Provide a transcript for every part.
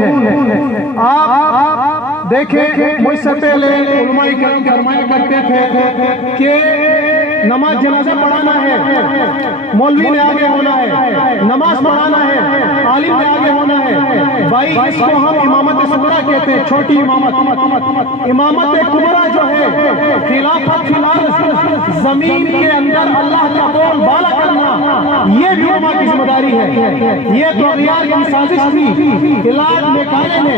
شعور ہے۔ آپ دیکھیں مجھ سے پہلے علماء کرام فرمایا کرتے تھے کہ نماز جنازہ پڑھانا ہے مولوی نے آگے ہونا ہے، نماز پڑھانا ہے عالم نے آگے ہونا ہے۔ بھائی اس کو ہم امامت صغریٰ کہتے ہیں، چھوٹی امامت۔ امامت کبریٰ جو ہے خلافت فی الارض، زمین کے اندر اللہ کا بول بالا کرنا، یہ بھی علماء کی ذمہ داری ہے۔ یہ تو اغیار کی سازش تھی، علاج میکارے نے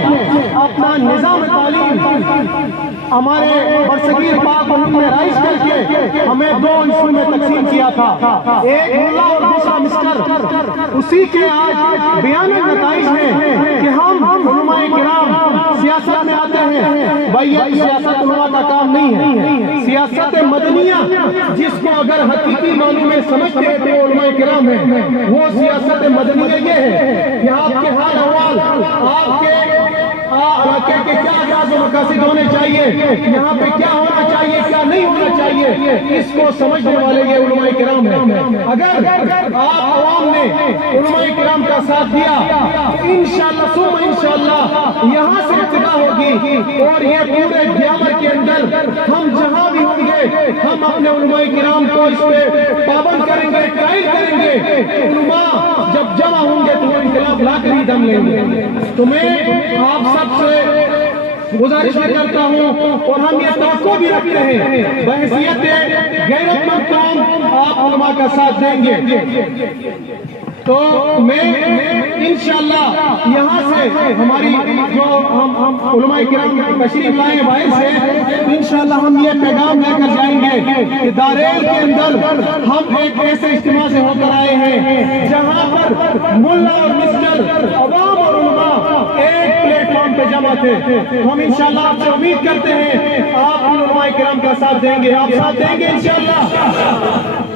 اپنا نظام تعلیم ہمارے برصغیر پاک ملک میں رائج کر کے ہمیں دو حصوں میں تقسیم کیا تھا، ایک ملا اور دوسرا مسٹر۔ اسی کے آج بیان نتائج ہیں کہ ہم علماء کرام سیاست میں آتے ہیں۔ بھائی یہ سیاست علماء کا کام نہیں ہے، سیاست مدنیہ جس کو اگر حقیقی معنوں میں سمجھتے ہیں تو علماء کرام ہیں، وہ سیاست مدنیہ یہ ہے کہ آپ کے حال احوال، آپ کے کیا اجازت و مقاصد ہونے چاہیے، یہاں پہ کیا ہونا چاہیے کیا نہیں ہونا چاہیے، اس کو سمجھنے والے یہ علماء کرام ہیں۔ اگر آپ عوام نے علماء کرام کا ساتھ دیا تو انشاءاللہ ثم انشاءاللہ یہاں سے ابتدا ہوگی، اور یہ پورے دیامر کے اندر ہم جہاں بھی ہوں گے ہم اپنے علماء کرام کو اس پہ پابند کریں گے، قائل کریں گے۔ علماء جب جمع ہوں گے تو وہ انقلاب لا کر ہی دم لیں گے۔ تو میں آپ سب سے گزارش کرتا ہوں اور ہم یہ توقع بھی رکھتے ہیں بحیثیت غیرت مند قوم آپ علماء کا ساتھ دیں گے، تو میں انشاءاللہ یہاں سے ہماری جو ہم علماء کرام تشریف لائے باہر سے، انشاءاللہ ہم یہ پیغام لے کر جائیں گے کہ داریل کے اندر ہم ایک ایسے اجتماع سے ہو کر آئے ہیں جہاں پر ملا اور مسٹر، عوام اور علماء ایک پلیٹ فارم پہ جمع تھے۔ ہم انشاءاللہ آپ سے امید کرتے ہیں آپ علماء کرام کا ساتھ دیں گے، آپ ساتھ دیں گے انشاءاللہ۔